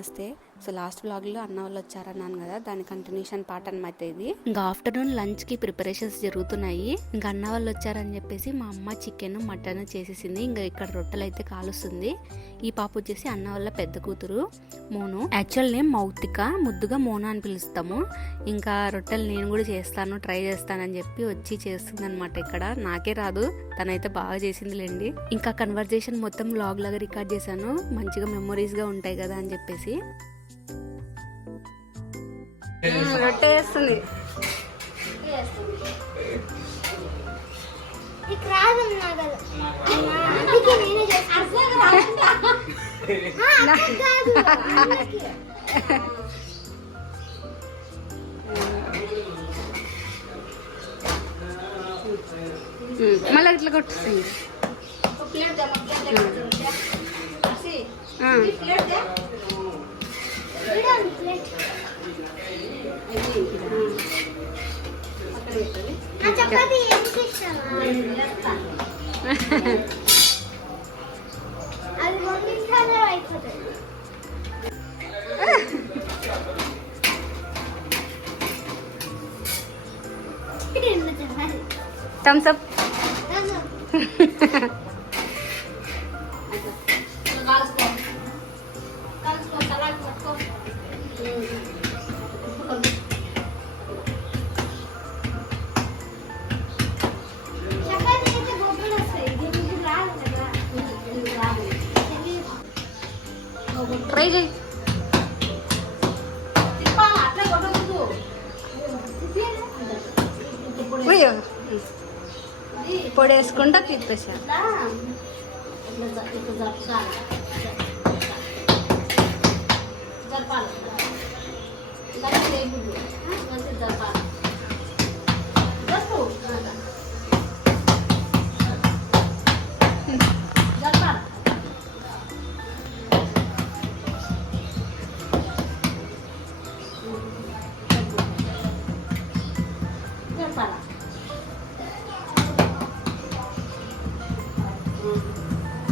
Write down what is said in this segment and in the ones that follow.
నమస్తే. So last వ్లాగ్లో అన్న వాళ్ళు వచ్చారన్నాను కదా, దాని కంటిన్యూషన్ పార్ట్ అనమాట ఇది. ఇంకా ఆఫ్టర్నూన్ లంచ్కి ప్రిపరేషన్స్ జరుగుతున్నాయి. ఇంకా అన్న వాళ్ళు వచ్చారని చెప్పేసి మా అమ్మ చికెన్ మటన్ చేసేసింది. ఇంకా ఇక్కడ రొట్టెలు అయితే కాలుస్తుంది. ఈ పాప వచ్చేసి అన్న వాళ్ళ పెద్ద కూతురు మోను. యాక్చువల్ నేమ్ మౌతిక, ముద్దుగా మోను అని పిలుస్తాము. ఇంకా రొట్టెలు నేను కూడా చేస్తాను, ట్రై చేస్తానని చెప్పి వచ్చి చేస్తుంది అనమాట. ఇక్కడ నాకే రాదు, తనైతే బాగా చేసిందిలేండి. ఇంకా కన్వర్జేషన్ మొత్తం వ్లాగ్ లాగా రికార్డ్ చేశాను, మంచిగా మెమొరీస్ గా ఉంటాయి కదా అని చెప్పేసి. రొట్టె చేస్తుంది. మళ్ళీ ఇట్లా కొట్టుస్తుంది. Thums up. ట్రై చేయి. పొడి వేసుకుంటా తిప్పేసా.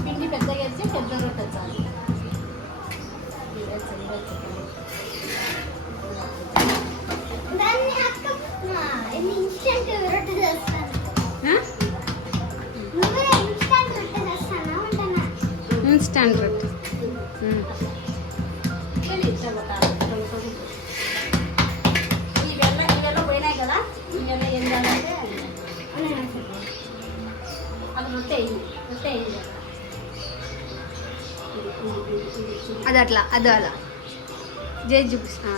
పిండి పెద్దగా వేసి పెద్ద రొట్టె చాలు. ఇన్స్టాంట్ రొట్టె ఇవెల్ల పోయినాయి కదా, ఇవెల్ల ఏం చేయాలంటే అది రొట్టె అది అట్లా అది అలా చేసి చూపిస్తా.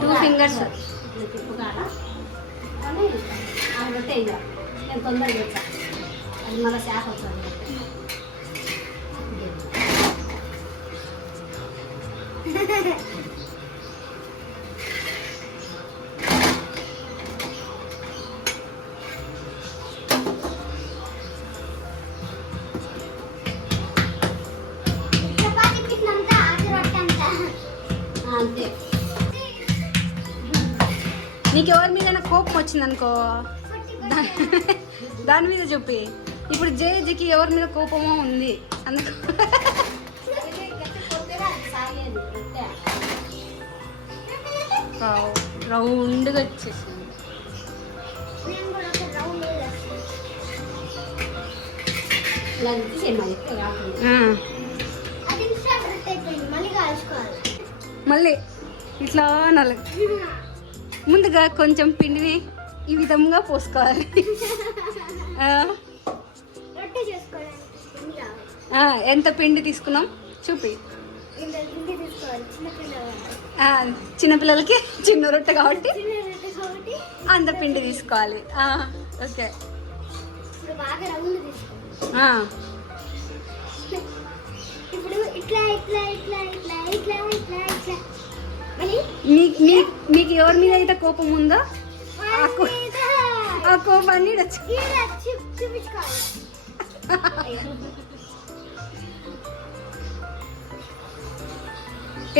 2 ఫింగర్స్ కానీ అది రొట్టె ఇక నేను తొందరగా చేస్తా. అది మళ్ళీ శాఖ వస్తుంది. అంతే. నీకు ఎవరి మీద కోపం వచ్చిందనుకో దాని మీద చెప్పి. ఇప్పుడు జేజీకి ఎవరి మీద కోపమో ఉంది అందుకు రౌండ్గా వచ్చేసింది. మళ్ళీ ఇట్లా నల్ల ముందుగా కొంచెం పిండిని ఈ విధంగా పోసుకోవాలి. ఎంత పిండి తీసుకున్నాం చూపి. చిన్నపిల్లలకి చిన్న రొట్టె కాబట్టి అంత పిండి తీసుకోవాలి. ఓకే. మీకు ఎవరి మీద అయితే కోపం ఉందో ఆ కోపాన్ని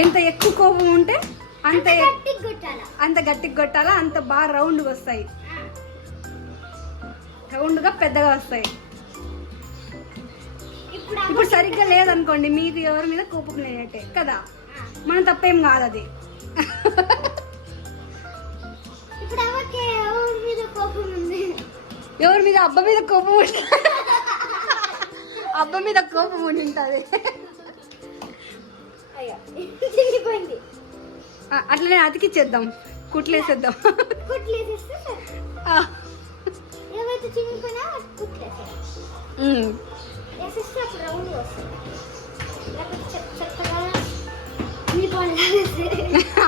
ఎంత ఎక్కువ కోపం ఉంటే అంత గట్టిగా కొట్టాలా, అంత బాగా రౌండ్గా వస్తాయి, రౌండ్గా పెద్దగా వస్తాయి. ఇప్పుడు సరిగ్గా లేదనుకోండి మీకు ఎవరి మీద కోపం లేనట్టే కదా, మన తప్పేం కాదు అది. ఎవరి మీద అబ్బ మీద కోపం ఉంటుంది, అబ్బ మీద కోపం ఉంటుంది. అట్లనే అతికిచ్చేద్దాం, కుట్లేసేద్దాం.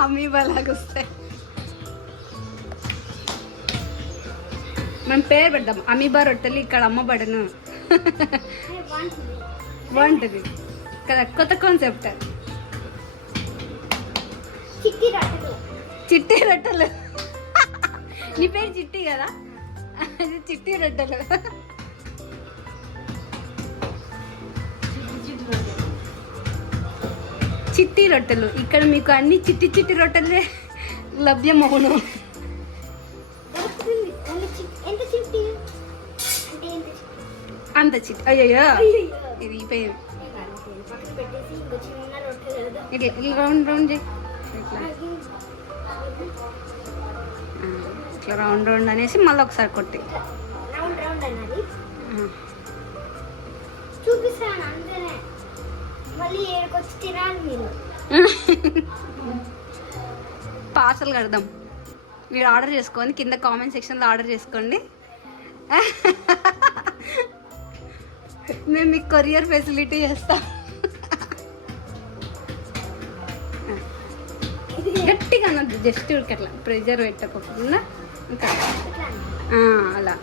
అమ్మీబాలాగా వస్తాయి. మనం పేరు పెడదాం, అమీబా రొట్టెలు ఇక్కడ అమ్మబడను. బాగుంటుంది కదా, కొత్త కాన్సెప్ట్. చిట్టి రొట్టెలు. నీ పేరు చిట్టి కదా, అది చిట్టి రొట్టెలు. చిట్టి రొట్టెలు ఇక్కడ మీకు అన్ని చిట్టి చిట్టి రొట్టెలే లభ్యమవును. అంత చిట్టి అయ్యో ఇది అయిపోయింది. ఇట్లా రౌండ్ రౌండ్ చేయి, ఇట్లా రౌండ్ రౌండ్ అనేసి మళ్ళీ ఒకసారి కొట్టి పార్సల్ కడదాం. మీరు ఆర్డర్ చేసుకోండి, కింద కామెంట్ సెక్షన్లో ఆర్డర్ చేసుకోండి. మేము మీకు కొరియర్ ఫెసిలిటీ చేస్తాం. గట్టిగా అన్నది, జస్ట్ అట్లా ప్రెజర్ పెట్టకుండా ఇంకా అలా.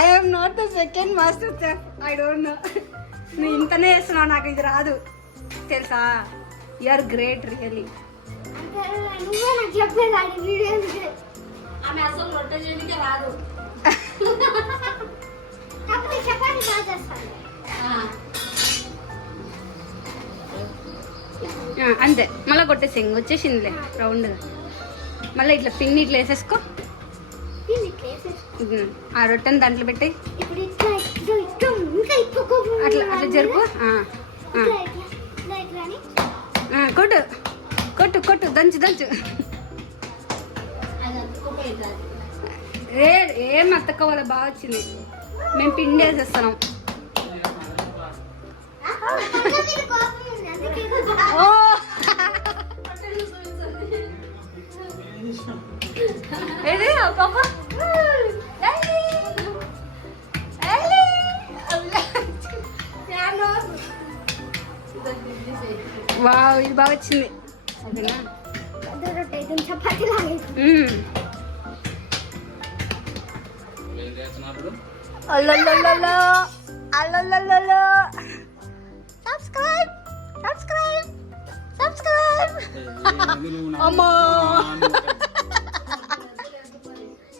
I am not the second master chef. I don't know. నువ్వు ఇంతనే చేస్తున్నావు, నాకు ఇది రాదు తెలుసా. You are great really. అంతే, మళ్ళీ కొట్టేసి వచ్చేసిందిలే రౌండ్గా. మళ్ళీ ఇట్లా పిన్ని ఇట్లా వేసేసుకో, ఆ రొట్టెని దాంట్లో పెట్టాయి. అట్లా అట్లా జరుపు. కొట్టు కొట్టు కొట్టు, దంచు దంచు. ఏం అత్తకోవాలి, బాగా వచ్చింది. మేము పిండి వేసేస్తున్నాం. ఏది పాప వావ్, ఇది బాగా వచ్చింది. Subscribe subscribe subscribe. అమ్మా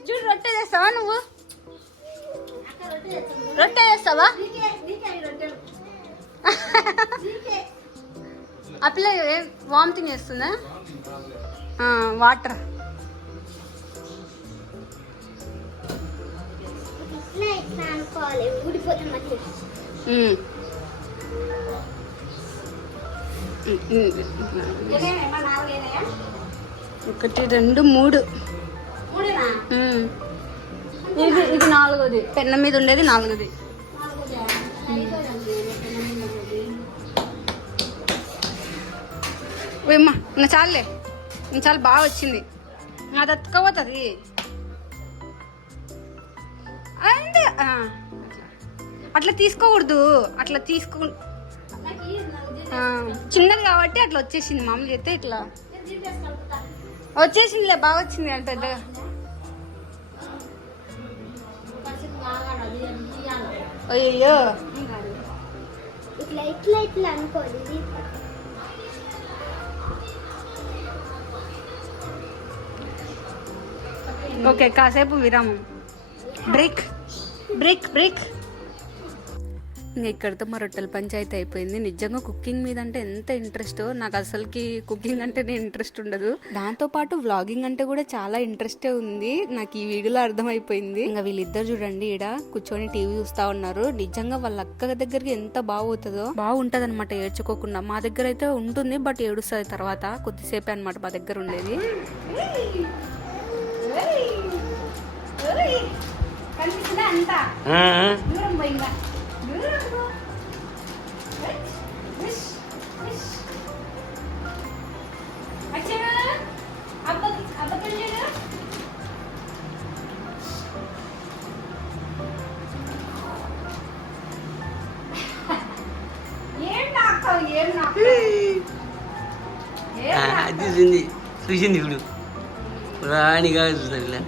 చూడు, రొట్టె చేస్తావా నువ్వు? రొట్టె చేస్తావా? ఆ పిల్ల వామిటింగ్ చేస్తుందా? వాటర్. ఒకటి రెండు మూడు, ఇది ఇది నాలుగోది. పెన్న మీద ఉండేది నాలుగోది. ఏమ్మా ఇంకా చాలులే, ఇంకా చాలా బాగా వచ్చింది. అది అతుక్కపోతుంది అంటే అట్లా తీసుకోకూడదు. అట్లా తీసుకో, చిన్నది కాబట్టి అట్లా వచ్చేసింది. మామూలు అయితే ఇట్లా వచ్చేసిందిలే, బాగా వచ్చింది అని పెద్దగా. అయ్యో ఇట్లా ఇట్లా ఇట్లా అనుకోవాలి. ఓకే, కాసేపు విరామం. Break break break. ఇంకా ఇక్కడితో మా రొట్టెల పంచాయతీ అయిపోయింది. నిజంగా కుకింగ్ మీద అంటే ఎంత ఇంట్రెస్ట్, నాకు అసలుకి కుకింగ్ అంటేనే ఇంట్రెస్ట్ ఉండదు. దాంతో పాటు వ్లాగింగ్ అంటే కూడా చాలా ఇంట్రెస్టే ఉంది, నాకు ఈ వీడియోలో అర్థమైపోయింది. ఇంకా వీళ్ళిద్దరు చూడండి ఈడ కూర్చొని టీవీ చూస్తా ఉన్నారు. నిజంగా వాళ్ళ అక్క దగ్గరికి ఎంత బాగుంటది అనమాట, ఏడ్చుకోకుండా. మా దగ్గర అయితే ఉంటుంది, బట్ ఏడుస్తుంది తర్వాత. కొద్దిసేపే అనమాట మా దగ్గర ఉండేది. కనిపిస్తుందా అంతా దూరం పోయిందా, దూరం పో. వచ్చాడు అబ్బకి ఏం నాకుతావు, ఏం చూసింది చూసింది ఇప్పుడు రాణిగా చూస్తుంది ఇలా.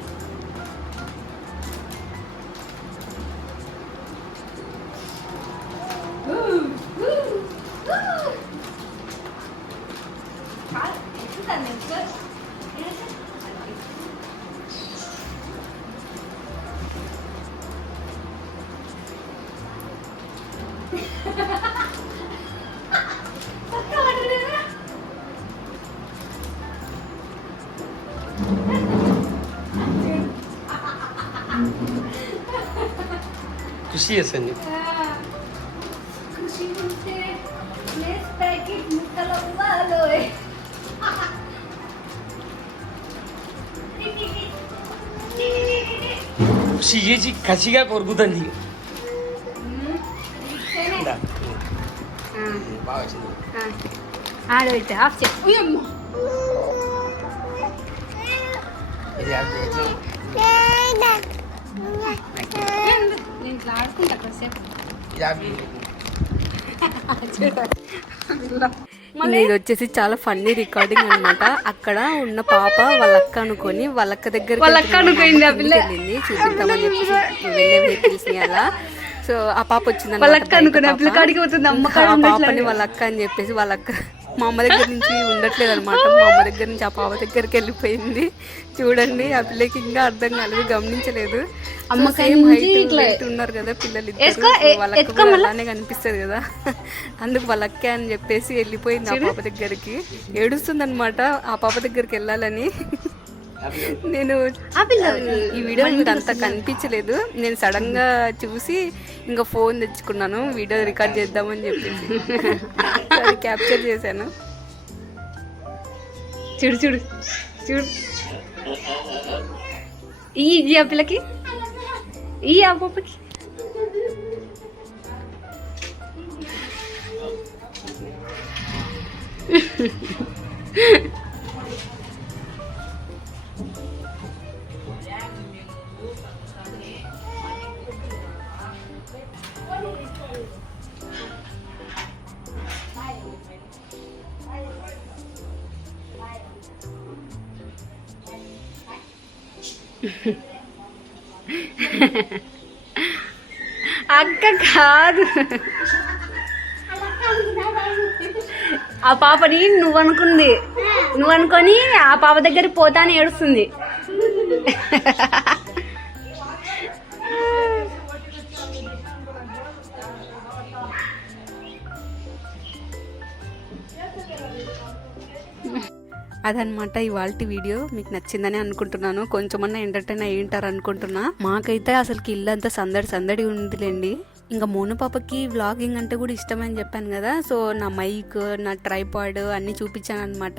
ఖుషి చేస్తుంది. ఖుషి ఉంటే లేస్ ప్యాకెట్ ముక్కలు అవ్వాలో. ఖుషి చేసి కసిగా కొరుకుతుంది. బాగా వచ్చింది. ఆడబెట్టి ఆఫ్ చెప్పు. ఇది ఆఫ్ చేయొచ్చు. నేను ఇట్లా ఆడుకుంటా కాసేపు. ఇది ఆఫ్ చేయొచ్చు. ఇది వచ్చేసి చాలా ఫన్నీ రికార్డింగ్ అన్నమాట. అక్కడ ఉన్న పాప వాళ్ళ అక్క అనుకొని వాళ్ళ అక్క దగ్గర వెళ్ళింది చూపిద్దామని చెప్పేసి వెళ్ళే వెహికల్స్ అలా. సో ఆ పాప వచ్చింది, వాళ్ళ అక్క అనుకుని ఆ పాపని వాళ్ళ అక్క అని చెప్పేసి వాళ్ళ అక్క మా అమ్మ దగ్గర నుంచి ఉండట్లేదు అనమాట. మా అమ్మ దగ్గర నుంచి ఆ పాప దగ్గరికి వెళ్ళిపోయింది. చూడండి, ఆ పిల్లకి ఇంకా అర్థం కాలేదు, గమనించలేదు. ఉన్నారు కదా పిల్లలు, వాళ్ళకి అలానే కనిపిస్తుంది కదా, అందుకు వాళ్ళ అక్క అని చెప్పేసి వెళ్ళిపోయింది ఆ పాప దగ్గరికి. ఏడుస్తుంది అనమాట ఆ పాప దగ్గరికి వెళ్ళాలని. నేను ఈ వీడియో మీకు అంత కనిపించలేదు, నేను సడన్ గా చూసి ఇంకా ఫోన్ తెచ్చుకున్నాను వీడియో రికార్డ్ చేద్దామని చెప్పేసి అది క్యాప్చర్ చేశాను. చూడు చూడు చూడు, ఈ ఆ పిల్లకి ఈ ఆ పాపకి. అక్క కాదు, ఆ పాపని నువ్వు అనుకొని ఆ పాప దగ్గర పోతా అని ఏడుస్తుంది. అదనమాట ఇవాళ వీడియో. మీకు నచ్చిందని అనుకుంటున్నాను, కొంచెమన్నా ఎంటర్టైన్ అయ్యి ఉంటారు అనుకుంటున్నా. మాకైతే అసలు ఇల్లంతా సందడి ఉందిలేండి. ఇంకా మోను పాపకి వ్లాగింగ్ అంటే కూడా ఇష్టమని చెప్పాను కదా, సో నా మైక్, నా ట్రైపాడ్ అన్నీ చూపించాను అనమాట.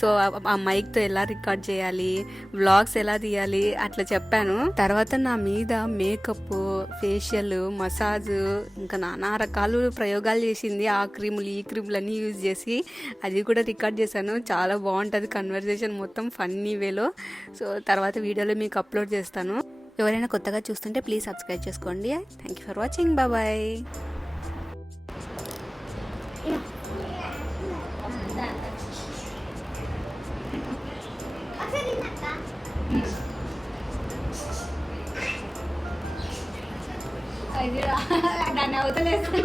సో ఆ మైక్తో ఎలా రికార్డ్ చేయాలి, వ్లాగ్స్ ఎలా తీయాలి అట్లా చెప్పాను. తర్వాత నా మీద మేకప్, ఫేషియల్, మసాజ్, ఇంకా నానా రకాలు ప్రయోగాలు చేసింది. ఆ క్రీములు ఈ క్రీములు అన్నీ యూజ్ చేసి అది కూడా రికార్డ్ చేశాను. చాలా బాగుంటుంది కన్వర్జేషన్, మొత్తం ఫన్నీ వేలో. సో తర్వాత వీడియోలో మీకు అప్లోడ్ చేస్తాను. ఎవరైనా కొత్తగా చూస్తుంటే ప్లీజ్ సబ్స్క్రైబ్ చేసుకోండి. Thank you for watching, bye. దాన్ని అవతలేస్తుంది.